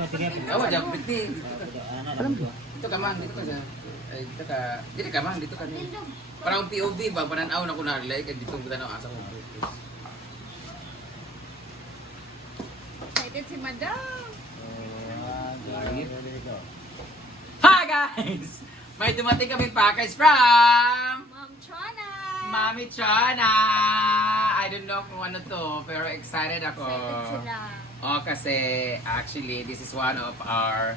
Oh, wala pretty. Alam mo? Dito ka man, dito ka sa. Ay, dito ka man, dito ka. Parang POV ba, pananaw na ko na like, dito ko tanaw asa ko. Excited si Madam. Hi guys! May dumating kami package from Ma'am Chona. Mami Chona. I don't know kung ano to, pero excited ako. Excited sila. Oh, kasi actually this is one of our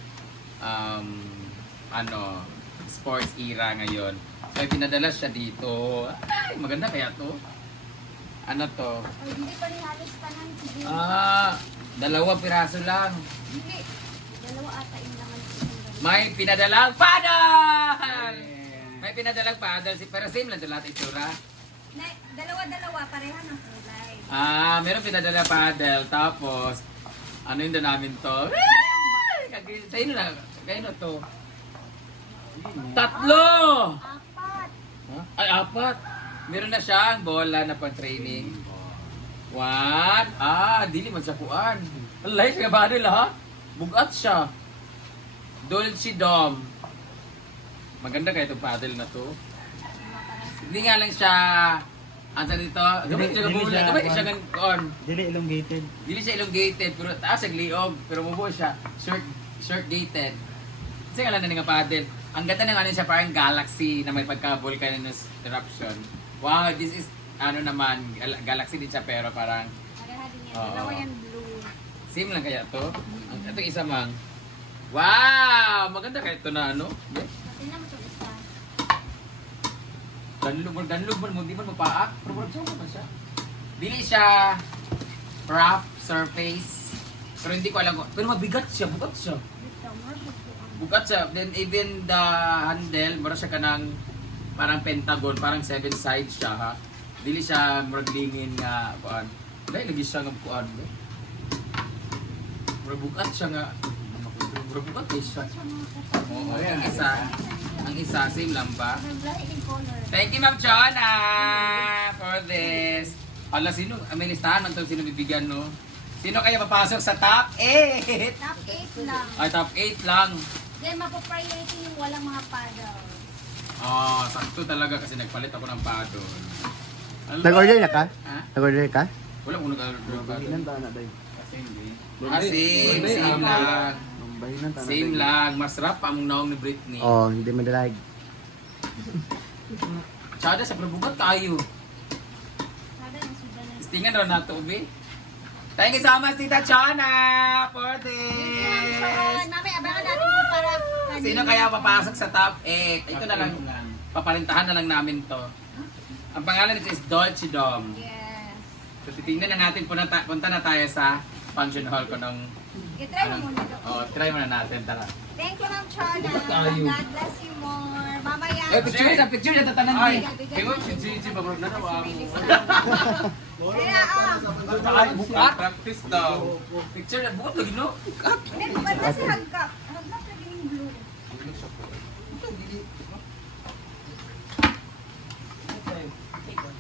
sports era ngayon. So pinadala siya dito. Ay, maganda kaya to. Ano to? Ay, hindi pa rin halos pa ng siguro. Dalawang piraso lang. Hindi. Dalawa ata yung laman. May pinadalang paddle! May pinadalang paddle. Pero same lang ito lahat itsura. Dalawa-dalawa, pareha ng kulay. Meron pinadala paddle. Tapos, ano yun na namin to? Sa'yo na lang. Kayo na to. Tatlo! Apat. Ay, apat. Meron na siyang bola na pang-training. One. Dili man siya kuan. Alay, siya paddle ha? Bugat siya. Dolce Dom. Maganda kaya itong paddle na to. Hindi nga lang siya, ansa dito, gamay siya gabula, gamay siya gan Dili elongated. Dili siya elongated, pero taas siya liog, pero mubo siya, short gated. Kasi nga lang na nga paddle. Ang ganda ng ano siya, parang galaxy na may pagka-volcanoes eruption. Wow, this is, ano naman, galaxy din siya, pero parang, Pareha din yan. Oo. Dalawa yung blue. same lang kaya to. Ito isa mang, wow, maganda kaya ito na ano. Yeah. Tingnan mo itong isa. Ganlog mo, di man mapaak. Pero wala siya. Dili siya rough surface. Pero hindi ko alam ko. Pero mabigat siya, bugat siya. Dito, more blue. Bugat siya. Then even the handle, mura siya kanang parang pentagon, parang 7 sides siya ha. Dili siya murag lingin nga kuan. Dahil lagi siya nga kuan. Mura bugat siya nga. Mura bugat siya. Oo, ang isa, same lang ba? Naglahi yung color. Thank you, Ma'am Chona, for this. Hala, sino? May listahan man ito, sino bibigyan, no? Sino kaya papasok sa top 8? Top 8 lang. Ay, top 8 lang. Then, mapapriority yung walang mga paddle. Sakto talaga kasi nagpalit ako ng paddle. Nag-order na ka? Ha? Nag-order ka? Wala ko nag-order paddle. na day. Same lang. Bahinan Same lang. Masarap ang naong ni Britney. Oh, hindi madalag. Tsada sa prabugat tayo. Sada yung sudan na. Istingan raw na ito, Ubi. Thank you so much, Tita Chona, for this. Namin, abangan natin kung para kanina. Sino kaya papasok sa top 8? Ito na lang. Papalintahan na lang namin to. Ang pangalan nito is Dolce Dom. Yes. So titingnan na natin, punta na tayo sa function hall ko nung... I-try mo muna ito. Try muna natin, tara. Thank you, Ma'am Chona. tayo. God bless you more. Mamaya. Picture na tatanan Ay, niya. Ewan, si Gigi, babrog na nawa ako. Kaya, Bukat, practice daw. Picture na, bukat lagi no? Bukat. Hindi, maganda si Hagkap. Hagkap lagi yung blue.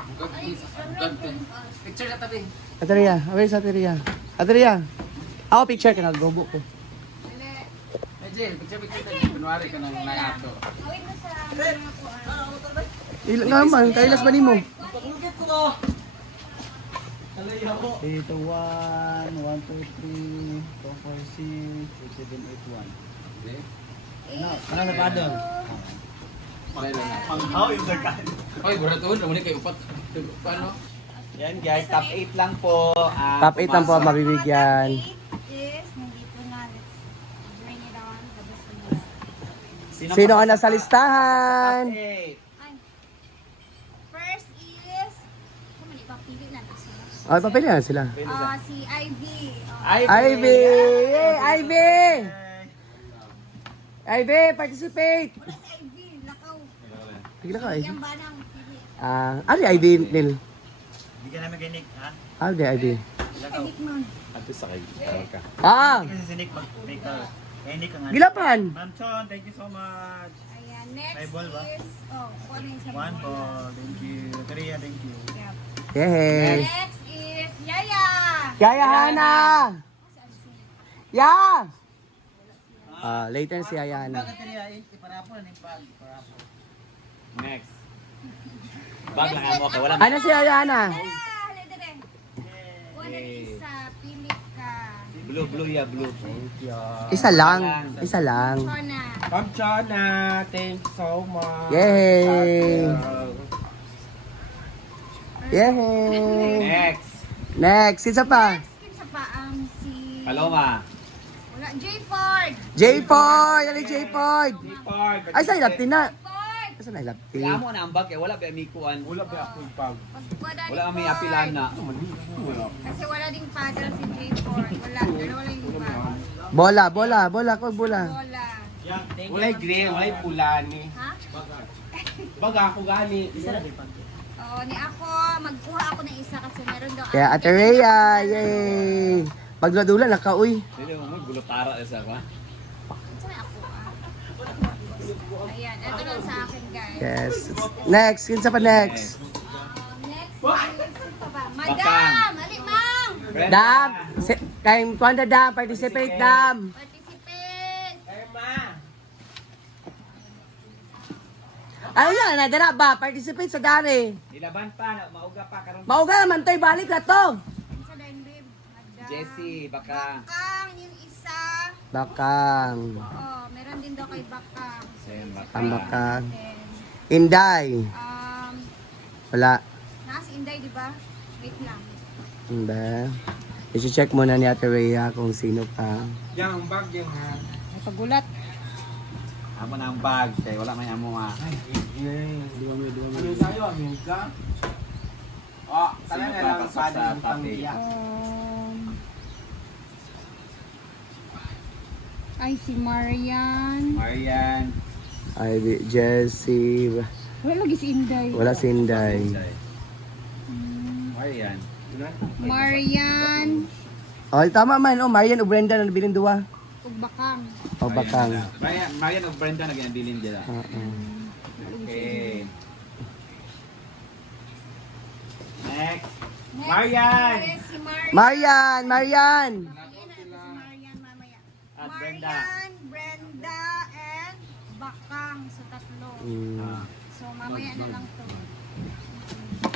Bukat, please. Bukat. Picture na tabi. Ateria, away sa Ateria. Ateria. Ako picture ka na, gobo ko. Jill, picture tabi. Kunwari ka ng layato. Awin mo sa mga kuwan. Ilan naman, kailas ba nimo? Ito 1, 1, 2, 3, 4, 5, 6, 7, 8, 1. Ano na paddle? Panghaw yung sarkan. Oy, buratuhon, naman kayo upat. Paano? Yan guys, top 8 lang po. Top 8 lang po ang mabibigyan. Is, nandito na. Let's bring it on. Sino ang nasa listahan? Ay. First is, kung mali pa, pili na na sila. Ay, papili na sila. Si Ivy. Ivy! Yay! Ivy! Ivy, participate! Wala si Ivy. Lakaw. Tigla ka, Ivy. Yung banang pili. Ano yung Ivy, Nil? Hindi ka namin ginik, ha? Ano yung Ivy? Kanik mo. Ato sa kayo. Kasi si Nick mag-make ka. Kaya Nick ang Gilapan! Ma'am Chon, thank you so much. Ayan, next May ball ba? is, kung ano yung sabi One mo. ball, thank you. Korea, thank you. Yep. Yes! Next is Yaya. Yaya Hana! Ya! Later si Ayana. Bakit niya iparapon ni bag, iparapon. Next. Bag lang mo kay wala. Ano si Ayana? Wala na isa, pili ka. Blue ya, blue. Isa lang. Isa lang. Chona. Ma'am Chona, thanks so much. Yay! Yay! Next. Next, isa pa. Next, kinsa pa si... Paloma. Wala, J. Ford. J. Ford! Ano J. Ford? Park. Ay, sa ilapti na. Ford. Asa na ilapti? Kaya mo na ang bag eh, wala ba amikuan? Wala ba ako pag? Wala Wala din kami Ford. apilan na. Kasi wala ding paddle si J. Ford. Wala, dalawa lang yung bag. Bola, bola, bola, ko bola. Wala. Walay green, walay pula ni. Ha? Baga ako gani. Oo, ni ako, magkuha ako ng isa kasi meron daw. Kaya Ate Rhea, yay! Pagdula na ka, uy. Dili mo gulotara sa ka. Saan ako Ayan, ito lang sa akin guys. Yes. Next, kinsa pa next? Next is ito ba? Madam! Ali, ma'am! Dam! Kay Kwanda Dam, participate Dam! Participate! Ano yan, nadara ba? Participate sa dari. Nilaban pa, mauga pa karon. Mauga naman tayo, balik na to. Sa dahil, babe. Madam. Jessie, baka. Bakang, yung isa. Bakang. Oo, meron din daw kay Bakang. Ayan, baka. Ang bakang. Then, Inday. Wala. nasa Inday, di ba? Wait lang. Hindi. I-check muna ni Ate Rhea kung sino pa. Yang bag yang ha. May pagulat. Amo na ang bag, kay wala may amo ha. Ano tayo amiga? Oh, kana na lang papasok sa pa topic? niya. Ay, si Marian. Marian. Ivy, Jessie. Wala lagi si Inday. Wala si Inday. Marian. Marian. Oh, tama man. Oh, Marian o Brenda na nabiling duwa. Ug Bakang. O bakang. Marian o Brenda na ginabilin dila. Oo. Okay. Next. Next, Marian. Si Marian. Marian! Marian! Ayan na si Marian mamaya. At Brenda. Marian, Brenda, and Bakang. So, tatlo. Ah. So, mamaya na lang to.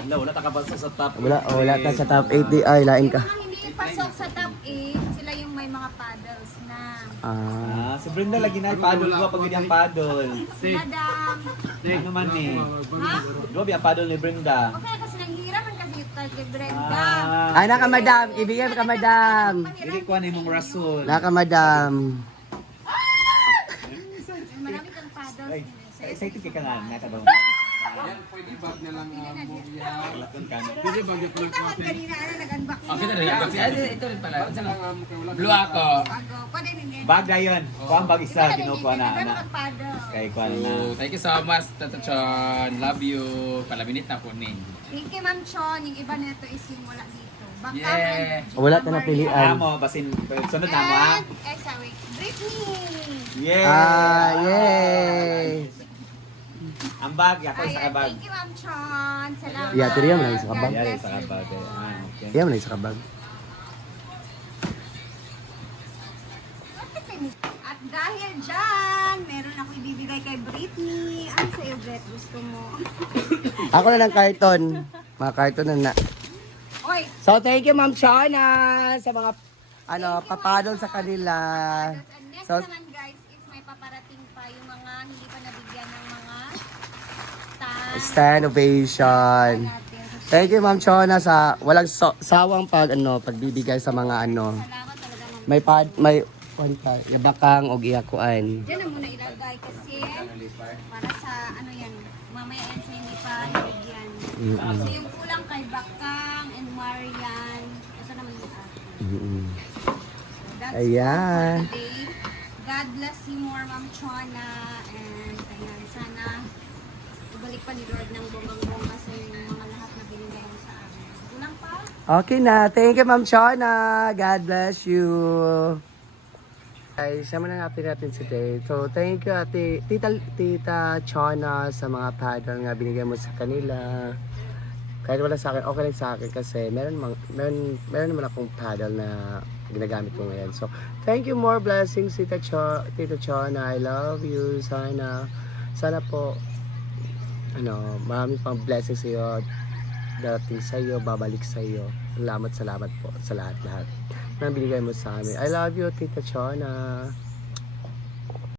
Wala takabasa sa top. Wala ka sa top 8 di. Ay, lain Yung ka. mga hindi pasok sa top 8, sila yung may mga paddles na. Ah. Si Brenda lagi na paddle ko pag ang paddle. Si Madam. Ano man ni? Ha? Grabe ang paddle ni Brenda. Okay, kasi nanghiraman kasi yung kay Brenda. Ay, naka madam. Ibigay ka madam. Dili ko ni mong rason. Naka madam. Marami kang paddles. Ay, excited ka na nakabaw. Yan, pwede bag na lang movie ha. Lakon ka. Pwede bag na lang. Tawag kanina, nag-unbox. Okay na rin. Ito rin pala. Blue ako. Bago, pwede din yan. Bag na yun. Kuha ang bag isa, kinukuha na. Pero Ana. mag-paddle. Kay kuha na. So, thank you so much, Tata Chon. Love you. Palaminit na po ni. Thank you, Ma'am Chon. Yung iba nito is yung wala dito. Baka Yeah. Wala ka napilian. Amo, basin. Sunod na mo ha. Sorry. Britney! Yeah! Ah, yay! Ang bag, ako isa ka Ayan, bag. thank you, Ma'am Chon. Salamat. Yeah, tiri yan, isa ka bag. God Yeah, bless isa ka you bag. more. Ah, okay. Iyan mo na isa ka bag. At dahil dyan, meron ako ibibigay kay Britney. Ano sa'yo, Brett? Gusto mo? Ako na ng karton. Mga karton na na. Oy! So, thank you, Ma'am Shana, sa mga papadol sa kanila. And next So- naman, guys, is may paparating pa yung mga hindi pa nabigyan ng mga Stand ovation. natin. Thank you, Ma'am Shana, sa walang sawang pagbibigay sa mga Salamat talaga, Ma'am. may bakang o giyakuan. Diyan na muna ilagay kasi para sa ano yan, mamaya yan sa hindi pa nabigyan. So yung kulang kay Bakang and Marian, ito naman yung akin. So that's Ayan. all for today. God bless you more, Ma'am Chona. And ayan, sana ibalik pa ni Lord ng bonggang-bongga sa yung mga lahat na binigay mo sa amin. Kulang pa? Okay na. Thank you, Ma'am Shana. God bless you. Guys, sama na natin si Dave. So, thank you, Tita Chona, sa mga paddle nga binigay mo sa kanila. Kahit wala sa akin, okay lang sa akin kasi meron naman akong paddle na ginagamit ko ngayon. So, thank you, more blessings, Tita Chona. I love you. Sana po, marami pang blessings sa iyo, darating sa iyo, babalik sa iyo. Salamat po sa lahat-lahat na binigay mo sa amin. I love you, Tita Chona.